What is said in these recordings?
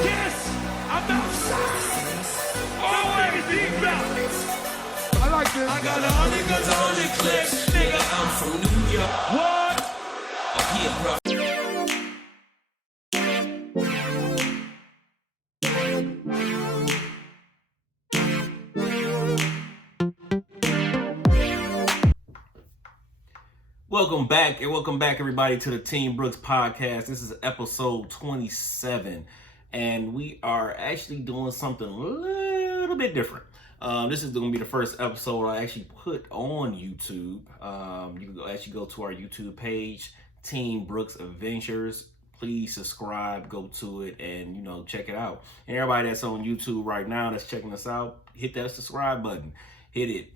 Kiss, I'm outside. Always deep out. I like this. I got 100 guns, 100 clips. Nigga, I'm from New York. What? Yeah, bro. Welcome back everybody to the Team Brooks podcast. This is episode 27, and we are actually doing something a little bit different. This is going to be the first episode I actually put on YouTube. You can actually go to our YouTube page, Team Brooks Adventures. Please subscribe, go to it, and check it out. And everybody that's on YouTube right now that's checking us out, hit that subscribe button. Hit it,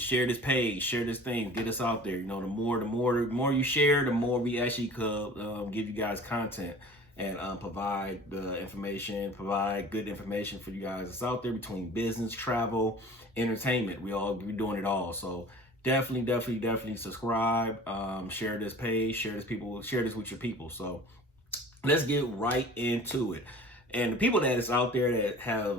share this page, share this thing, get us out there. The more you share, the more we actually could give you guys content and provide the information, provide good information for you guys that's out there between business, travel, entertainment. We're doing it all. So definitely subscribe, share this page, share this with your people. So let's get right into it. And the people that is out there that have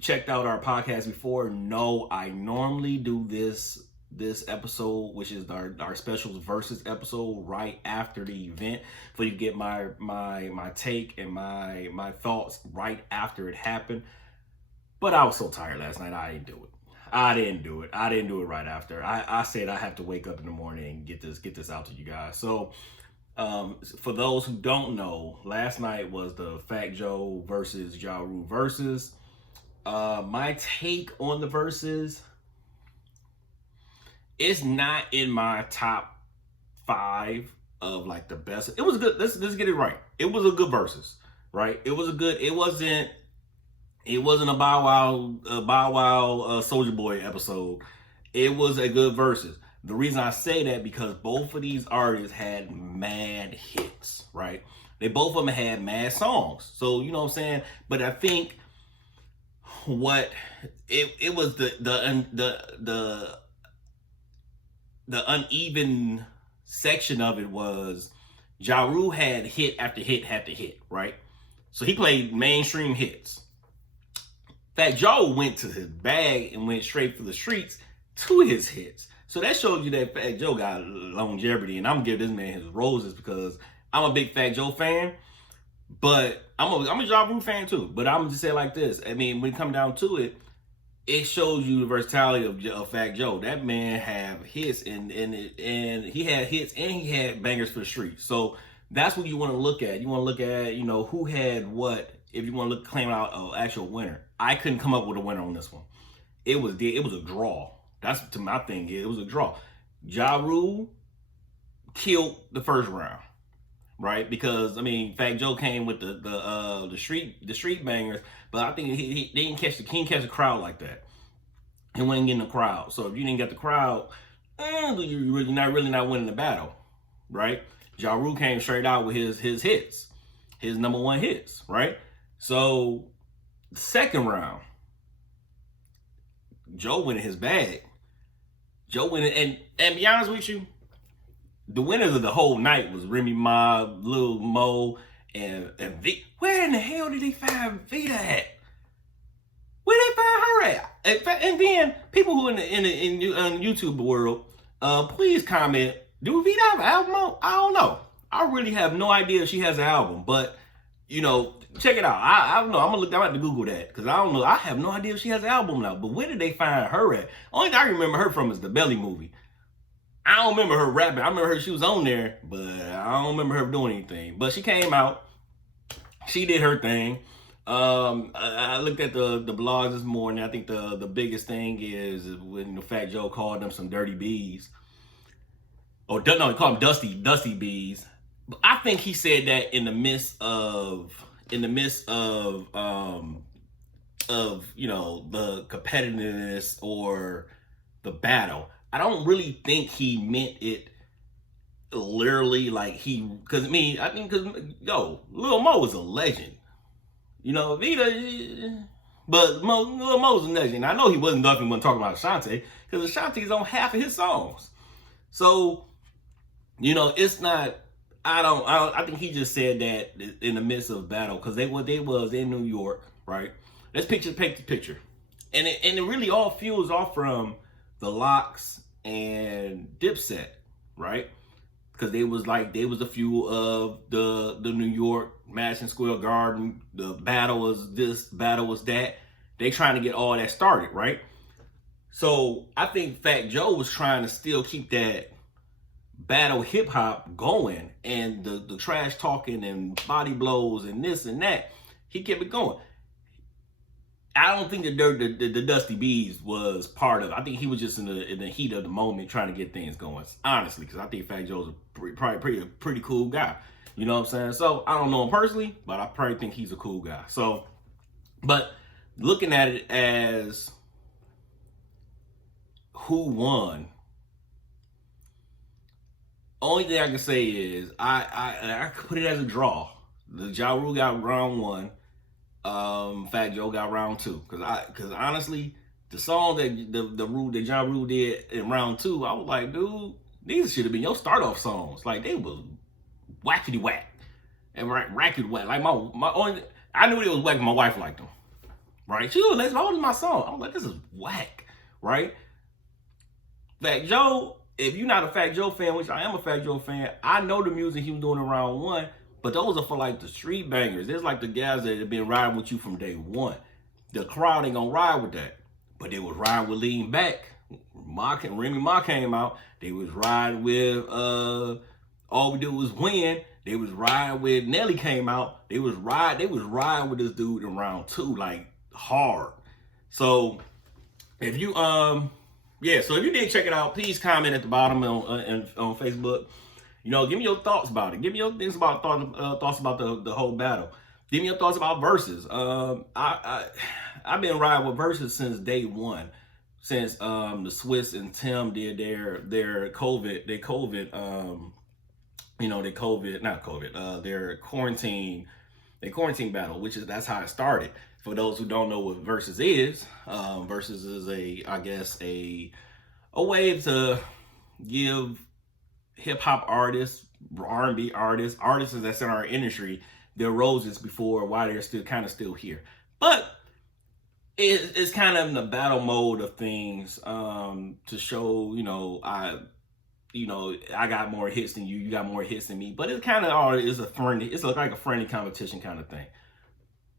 checked out our podcast before know I normally do this episode, which is our specials versus episode, right after the event, for you to get my take and my thoughts right after it happened. But I was so tired last night, I didn't do it. I didn't do it right after. I said I have to wake up in the morning and get this out to you guys. So for those who don't know, last night was the Fat Joe versus JaRule Verzuz. My take on the Verzuz, it's not in my top 5 of like the best. It was good. Let's get it right. It was a good Verzuz, right? It wasn't a Bow Wow Soulja Boy episode. It was a good Verzuz. The reason I say that because both of these artists had mad hits, right? They both of them had mad songs. So you know what I'm saying? But I think what it was the uneven section of it was JaRule had hit after hit after hit, right? So he played mainstream hits. Fat Joe went to his bag and went straight for the streets to his hits. So that shows you that Fat Joe got longevity, and I'm gonna give this man his roses because I'm a big Fat Joe fan. But I'm a JaRule fan too. But I'm just say it like this. I mean, when it comes down to it, it shows you the versatility of Fat Joe. That man have hits and he had hits and he had bangers for the streets. So that's what you want to look at. You want to look at who had what. If you want to claim out an actual winner, I couldn't come up with a winner on this one. It was a draw. That's to my thing. It was a draw. JaRule killed the first round. Right, because I mean, Fat Joe came with the street bangers, but I think he didn't catch the crowd like that. He wasn't getting the crowd. So if you didn't get the crowd, you're not winning the battle, right? JaRule came straight out with his hits, his number one hits, right? So the second round, Joe went in his bag. Joe went in, and be honest with you, the winners of the whole night was Remy Ma, Lil Mo, and V. Where in the hell did they find Vita at? Where they find her at? And then people who in the YouTube world, please comment. Do Vita have an album out? I don't know. I really have no idea if she has an album, but check it out. I don't know. I'm gonna have to Google that because I don't know. I have no idea if she has an album now. But where did they find her at? Only thing I remember her from is the Belly movie. I don't remember her rapping. I remember she was on there, but I don't remember her doing anything. But she came out. She did her thing. I looked at the blogs this morning. I think the biggest thing is when the Fat Joe called them some dirty bees. Oh, no, he called them dusty bees. But I think he said that in the midst of the competitiveness or the battle. I don't really think he meant it literally like because Lil Mo is a legend. Vita, but Lil Mo's a legend. I know he wasn't nothing when talking about Ashanti because Ashanti's on half of his songs. So, it's not I think he just said that in the midst of battle because they was in New York, right? Let's paint the picture, and it really all fuels off from the Locks and Dipset, right? Because they was the fuel of the New York Madison Square Garden. The battle was this, battle was that. They trying to get all that started, right? So I think Fat Joe was trying to still keep that battle hip hop going, and the trash talking and body blows and this and that. He kept it going. I don't think the Dusty Bees was part of it. I think he was just in the heat of the moment trying to get things going, honestly, because I think Fat Joe's probably a pretty cool guy. You know what I'm saying? So I don't know him personally, but I probably think he's a cool guy. So, but looking at it as who won, only thing I can say is I put it as a draw. The JaRule got round one. Fat Joe got round two. Cause honestly, the song that that JaRule did in round two, I was like, dude, these should have been your start off songs. Like they was whackity whack and rackety whack. Like my only, I knew it was whack. My wife liked them, right? She was like, "Oh, my song." I was like, "This is whack," right? Fat Joe, if you're not a Fat Joe fan, which I am a Fat Joe fan, I know the music he was doing in round one, but those are for like the street bangers. There's like the guys that have been riding with you from day one. The crowd ain't gonna ride with that, but they was riding with Lean Back. Remy Ma came out. They was riding with All We Do Was Win. They was riding with Nelly came out. They was riding with this dude in round two, like hard. So if you so if you did check it out, please comment at the bottom on Facebook. You know, give me your thoughts about it. Give me your thoughts about the whole battle. Give me your thoughts about Verzuz. I've been riding with Verzuz since day one, since the Swiss and Tim did their quarantine battle, that's how it started. For those who don't know what Verzuz is, Verzuz is a way to give hip hop artists, R&B artists that's in our industry, their roses before while they're still here. But it's kind of in the battle mode of things, to show, I got more hits than you got more hits than me. But it kind of is it's like a friendly competition kind of thing.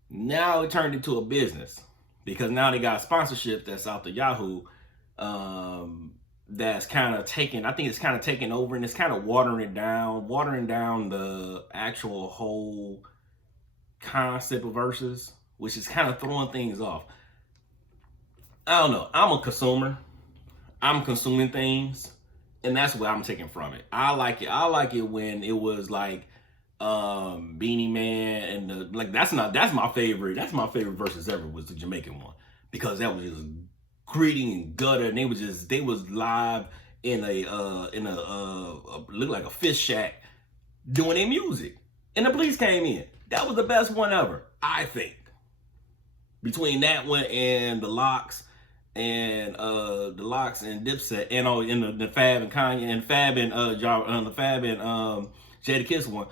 Now it turned into a business because now they got sponsorship that's out to Yahoo, that's kind of taking over, and it's kind of watering down the actual whole concept of Verzuz, which is kind of throwing things off. I don't know. I'm a consumer. I'm consuming things, and that's what I'm taking from it. I like it when it was like Beanie Man and that's my favorite Verzuz ever, was the Jamaican one, because that was just gritty and gutter, and they was live in a look like a fish shack doing their music, and the police came in. That was the best one ever, I think. Between that one and the Locks and Dipset, and in the Fab and Kanye and Fab and the Fab and Jadakiss one,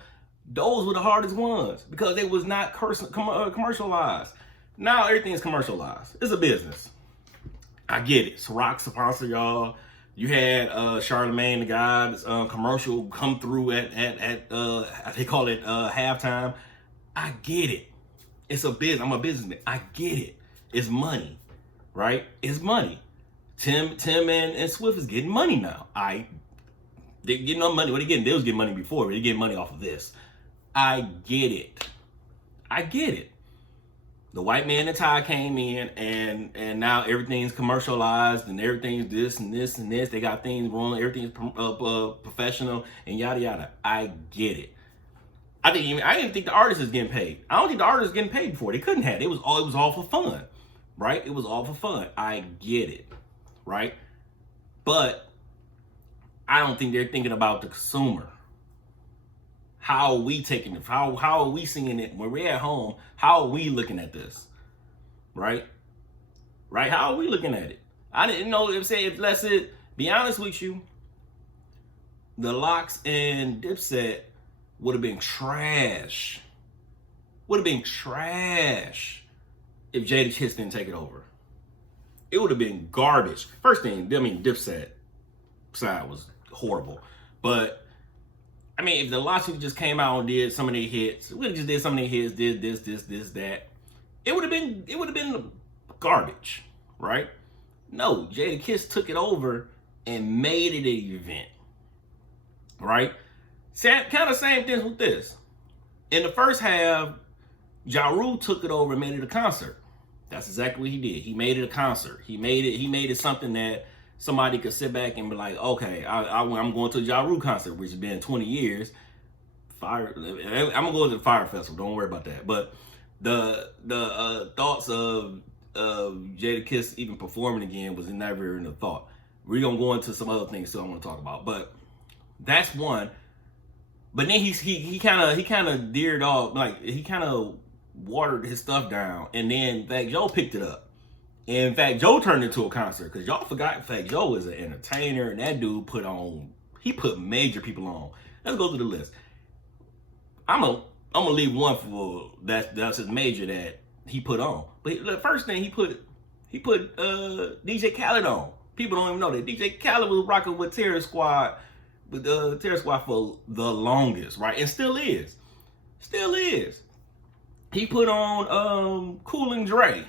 those were the hardest ones because they was not commercialized. Now everything is commercialized. It's a business. I get it. Ciroc sponsor y'all. You had Charlemagne the God's commercial come through at they call it halftime. I get it. It's a business. I'm a businessman. I get it. It's money, right? It's money. Tim and Swift is getting money now. They getting no money. What they getting? They was getting money before, but they getting money off of this. I get it. The white man and Ty came in, and now everything's commercialized, and everything's this and this and this. They got things wrong. Everything's professional and yada yada. I get it. I didn't think the artist is getting paid. I don't think the artist is getting paid before. They couldn't have. It was all for fun, right? It was all for fun. I get it, right? But I don't think they're thinking about the consumer. How are we taking it? How are we seeing it when we're at home? How are we looking at this? Right? How are we looking at it? I didn't know be honest with you, the Locks and Dipset would have been trash. Would have been trash if Jadakiss didn't take it over. It would have been garbage. First thing, I mean, Dipset side was horrible. But, I mean, if the lawsuit just came out and did some of their hits, we just did some of their hits, did this, that, it would have been garbage, right? No, Jadakiss took it over and made it an event, right? Kind of same thing with this. In the first half, JaRule took it over and made it a concert. That's exactly what he did. He made it a concert. He made it something that somebody could sit back and be like, okay, I'm going to a JaRule concert, which has been 20 years. I'm gonna go to the Fire Festival. Don't worry about that. But the thoughts of Jadakiss even performing again was never in the thought. We're gonna go into some other things too I want to talk about, but that's one. But then he kind of veered off, like he kind of watered his stuff down, and then Fat Joe picked it up. And in fact, Joe turned into a concert because y'all forgot Fat Joe is an entertainer, and that dude put major people on. Let's go through the list. I'm gonna leave one for that's his major that he put on. But the first thing he put DJ Khaled on. People don't even know that DJ Khaled was rocking with Terror Squad for the longest, right? And still is. He put on Cool and Dre.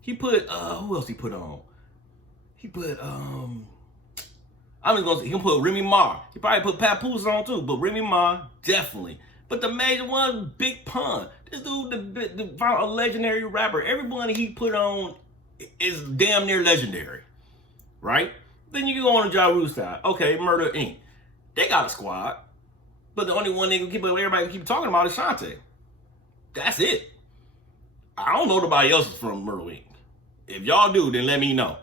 He put who else he put on? He put he can put Remy Ma. He probably put Papoose on too, but Remy Ma definitely. But the major one, Big Pun. This dude, a legendary rapper. Everybody he put on is damn near legendary, right? Then you go on the JaRule side. Okay, Murder Inc. They got a squad, but the only one everybody can keep talking about is Shantae. That's it. I don't know nobody else is from Murder Inc. If y'all do, then let me know.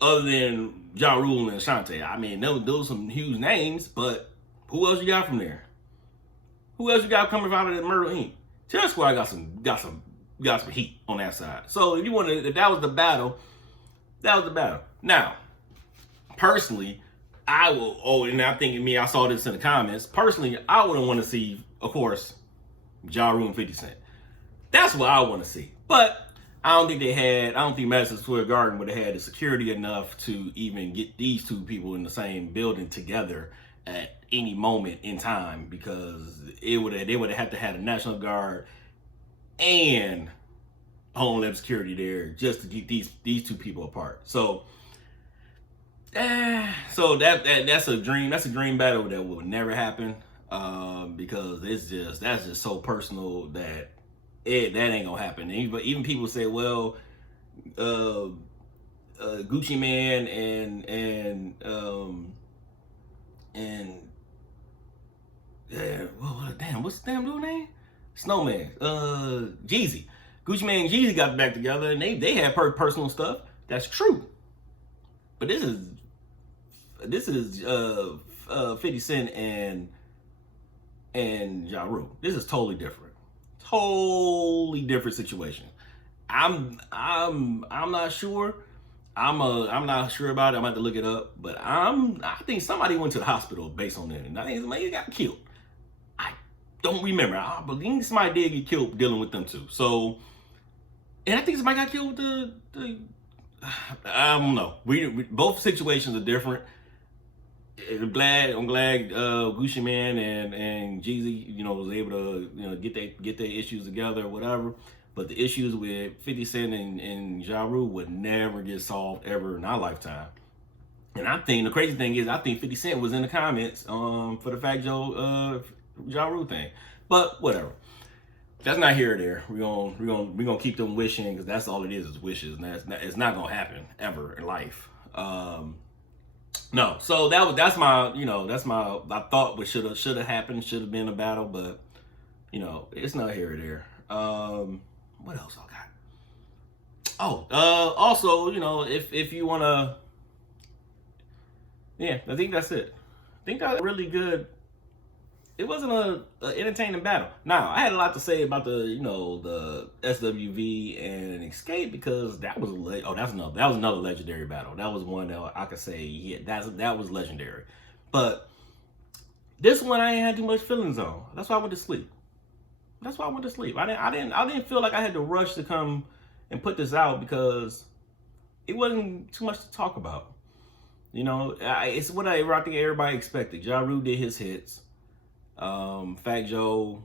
Other than JaRule and Shantae, I mean, those some huge names, but who else you got from there? Who else you got coming out of that Murder Inc? Terror Squad got some heat on that side. So if that was the battle, that was the battle. Now, personally, I saw this in the comments. Personally, I wouldn't want to see, of course, JaRule and 50 Cent. That's what I want to see. But I don't think Madison Square Garden would have had the security enough to even get these two people in the same building together at any moment in time, because they would have had to have a National Guard and Homeland Security there just to keep these two people apart. So that's a dream. That's a dream battle that will never happen, because that's just so personal that that ain't gonna happen. Even people say, well, Gucci Man what's the damn dude name? Snowman, Jeezy. Gucci Man and Jeezy got back together and they had personal stuff. That's true. But this is 50 Cent and JaRule. This is totally different. Totally different situation. I'm not sure. I'm not sure about it. I'm about to look it up, but I think somebody went to the hospital based on that, and I think somebody got killed. I don't remember. I believe somebody did get killed dealing with them too. So, and I think somebody got killed with the I don't know. We both situations are different. I'm glad Gucci Man and Jeezy, was able to, get their issues together or whatever. But the issues with 50 Cent and JaRule would never get solved ever in our lifetime. And I think the crazy thing is, I think 50 Cent was in the comments for the Fat Joe JaRule thing. But whatever. That's not here or there. We're gonna keep them wishing, because that's all it is wishes, and it's not gonna happen ever in life. No, so that's my I thought what should have happened, should have been a battle, but it's not here or there. What else I got? Also, if you wanna, I think that's it. I think that's really good. It wasn't a entertaining battle. Now, I had a lot to say about the SWV and Escape, because that was another legendary battle. That was one that I could say, that was legendary. But This one I ain't had too much feelings on. That's why I went to sleep. That's why I went to sleep. I didn't feel like I had to rush to come and put this out because it wasn't too much to talk about. You know, it's what I think everybody expected. JaRule did his hits. Fat Joe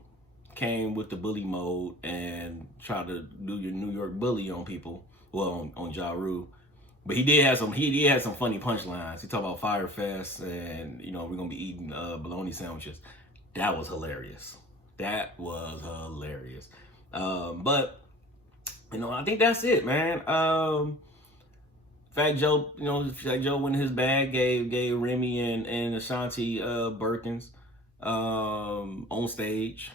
came with the bully mode and tried to do your New York bully on people. Well, on JaRule. But he did have some funny punchlines. He talked about Firefest and, you know, we're gonna be eating bologna sandwiches. That was hilarious. But you know, I think that's it, man. Fat Joe, you know, Fat Joe went in his bag, gave Remy and Ashanti Birkins on stage.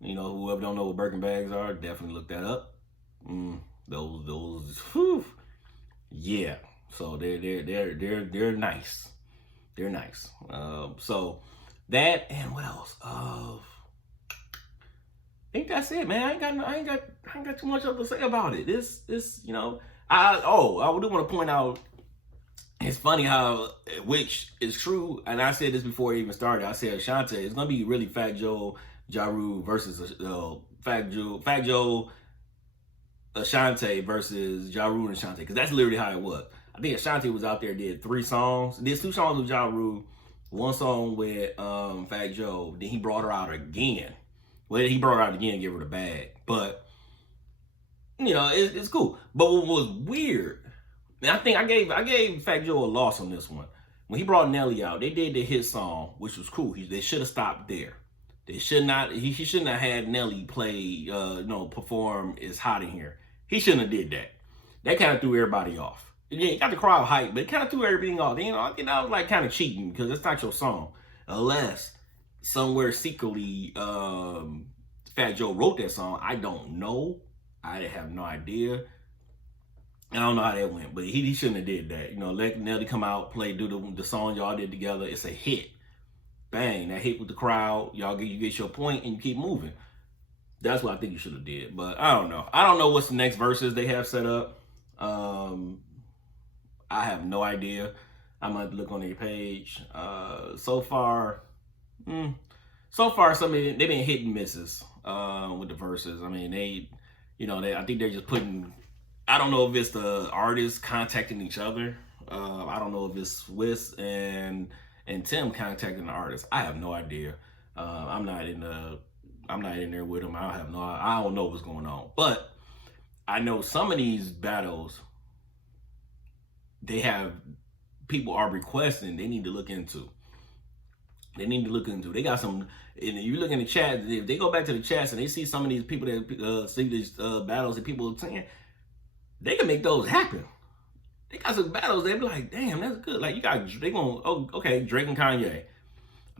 You know, whoever don't know what Birkin bags are, definitely look that up. Those, whew. Yeah. So they're nice. They're nice. So that and what else? I think that's it, man. I ain't got too much else to say about it. This you know, I do want to point out. It's funny how, which is true, and I said this before it even started. I said Ashanti, it's gonna be really Fat Joe, JaRule versus Fat Joe, Ashanti versus JaRule and Ashanti, because that's literally how it was. I think Ashanti was out there, did 3 songs, did 2 songs with JaRule, 1 song with Fat Joe. Then he brought her out again. Well, he brought her out again and gave her the bag, but you know it's cool. But what was weird, and I think I gave Fat Joe a loss on this one. When he brought Nelly out, they did the hit song, which was cool. They should have stopped there. They should not. He shouldn't have had Nelly play, perform "It's Hot in Here." He shouldn't have did that. That kind of threw everybody off. Yeah, it got the crowd hyped, but it kind of threw everything off. You know, I think that was like kind of cheating because it's not your song, unless somewhere secretly Fat Joe wrote that song. I don't know. I have no idea. I don't know how that went, but he shouldn't have did that. You know, let Nelly come out, do the song y'all did together. It's a hit. Bang, that hit with the crowd. You get your point and you keep moving. That's what I think you should have did. But I don't know. I don't know what's the next verses they have set up. I have no idea. I might look on their page. So far, some of they've been hit and misses with the verses. I mean, I think they're just putting. I don't know if it's the artists contacting each other. I don't know if it's Swiss and Tim contacting the artist. I have no idea. I'm not in there with them. I don't know what's going on. But I know some of these battles people are requesting they need to look into. They got some, and you look in the chat, if they go back to the chats and they see some of these people that see these battles that people are saying, they can make those happen. They got some battles, they be like, damn, that's good. Like Drake and Kanye.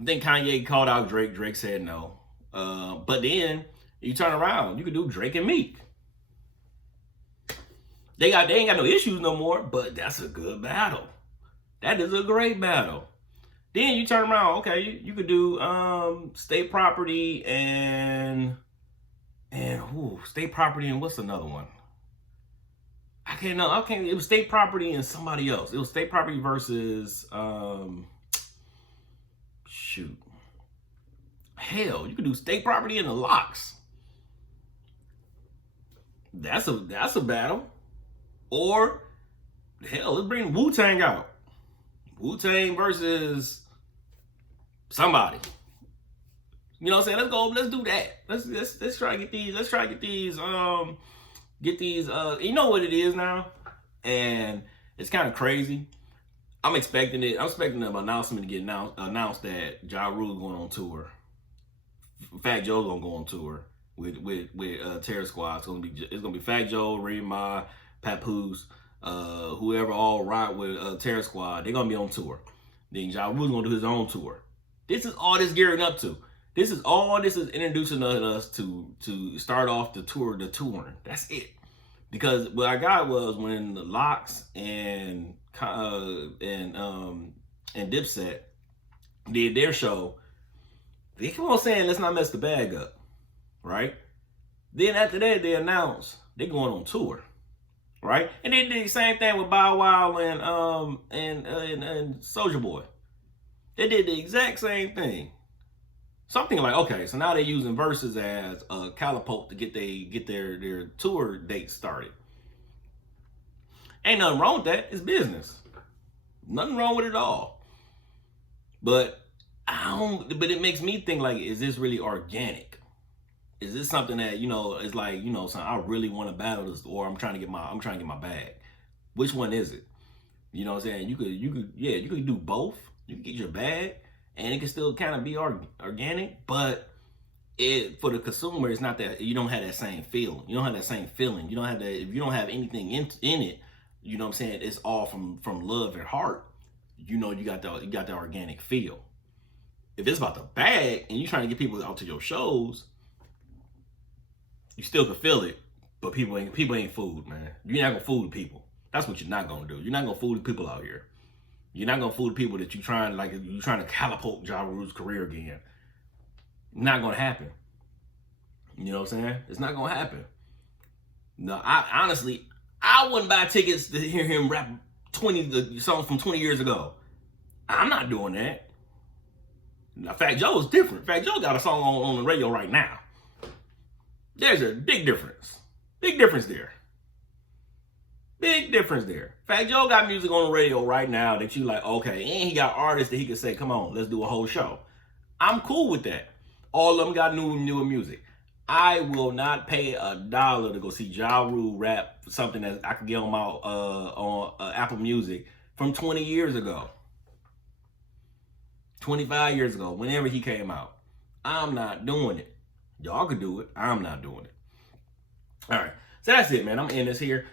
I think Kanye called out Drake. Drake said no. But then you turn around, you could do Drake and Meek. They ain't got no issues no more, but that's a good battle. That is a great battle. Then you turn around, okay, you could do State Property and State Property and what's another one? I can't. It was State Property and somebody else. It was State Property versus Hell, you could do State Property and the Locks. That's a battle. Or hell, let's bring Wu-Tang out. Wu-Tang versus somebody. You know what I'm saying? Let's go. Let's do that. Let's try to get these. Let's try to get these. You know what it is now, and it's kind of crazy. I'm expecting it. I'm expecting an announcement to get announced that JaRule going on tour. Fat Joe's gonna go on tour with Terror Squad. It's gonna be Fat Joe, Remy Ma, Papoose, whoever all ride with Terror Squad. They're gonna be on tour. Then JaRule's gonna do his own tour. This is all this gearing up to. This is introducing us to start off the touring. That's it. Because what I got was when the Locks and Dipset did their show, they keep on saying let's not mess the bag up, right? Then after that they announced they're going on tour, right? And they did the same thing with Bow Wow and Soulja Boy. They did the exact same thing. Something like, okay, so now they're using Verzuz as a catapult to get their tour dates started. Ain't nothing wrong with that. It's business. Nothing wrong with it at all. But but it makes me think, like, is this really organic? Is this something that, is like, so I really want to battle this, or I'm trying to get my bag? Which one is it? You know what I'm saying? You could do both. You can get your bag, and it can still kind of be organic, but for the consumer, it's not that. You don't have that same feel. You don't have that same feeling. You don't have that. If you don't have anything in it, you know what I'm saying? It's all from love and heart. You got the organic feel. If it's about the bag and you're trying to get people out to your shows, you still can feel it, but people ain't fooled, man. You're not gonna fool the people. That's what you're not gonna do. You're not gonna fool the people out here. You're not gonna fool the people that you're trying to catapult JaRule's career again. Not gonna happen. You know what I'm saying? It's not gonna happen. No, I honestly wouldn't buy tickets to hear him rap 20 songs from 20 years ago. I'm not doing that. Now, Fat Joe is different. Fat Joe got a song on the radio right now. There's a big difference. Big difference there. Big difference there. Fat Joe got music on the radio right now that you like, okay, and he got artists that he can say, come on, let's do a whole show. I'm cool with that. All of them got newer music. I will not pay $1 to go see JaRule rap something that I could get on my Apple Music from 20 years ago. 25 years ago, whenever he came out. I'm not doing it. Y'all could do it. I'm not doing it. All right. So that's it, man. I'm in this here.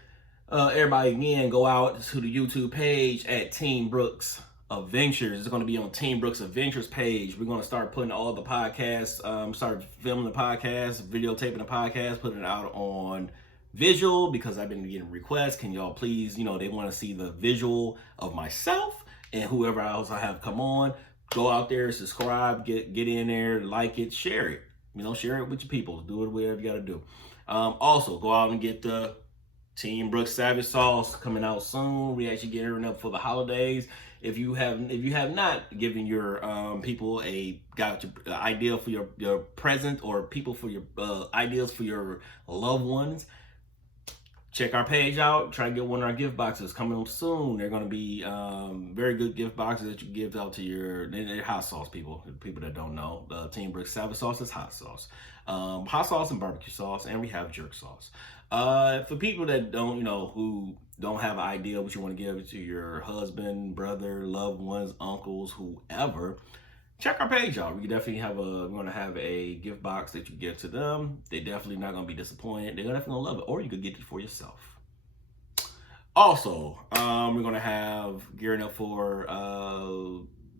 Everybody, again, go out to the YouTube page at Team Brooks Adventures. It's going to be on Team Brooks Adventures page. We're going to start putting all the podcasts, start filming the podcast, videotaping the podcast, putting it out on visual, because I've been getting requests. Can y'all please, they want to see the visual of myself and whoever else I have come on. Go out there, subscribe, get in there, like it, share it. Share it with your people. Do it whatever you got to do. Also, go out and get the Team Brooks Savage Sauce coming out soon. We actually getting up for the holidays. If you have not given your people got your idea for your present, or people for your ideas for your loved ones, check our page out. Try to get one of our gift boxes coming up soon. They're going to be very good gift boxes that you give out to they're hot sauce people. People that don't know, Team Brooks Savage Sauce is hot sauce. Hot sauce and barbecue sauce, and we have jerk sauce. For people that don't, who don't have an idea what you want to give to your husband, brother, loved ones, uncles, whoever, check our page out. We definitely we're going to have a gift box that you give to them. They're definitely not going to be disappointed. They're definitely going to love it. Or you could get it for yourself. Also, we're going to have gearing up for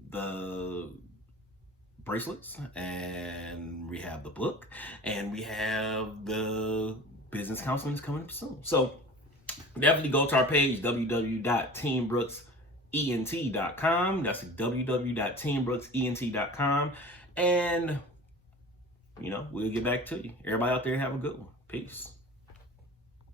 the bracelets, and we have the book, and we have the business counseling is coming up soon. So definitely go to our page, www.teambrooksent.com. That's www.teambrooksent.com. And, we'll get back to you. Everybody out there, have a good one. Peace.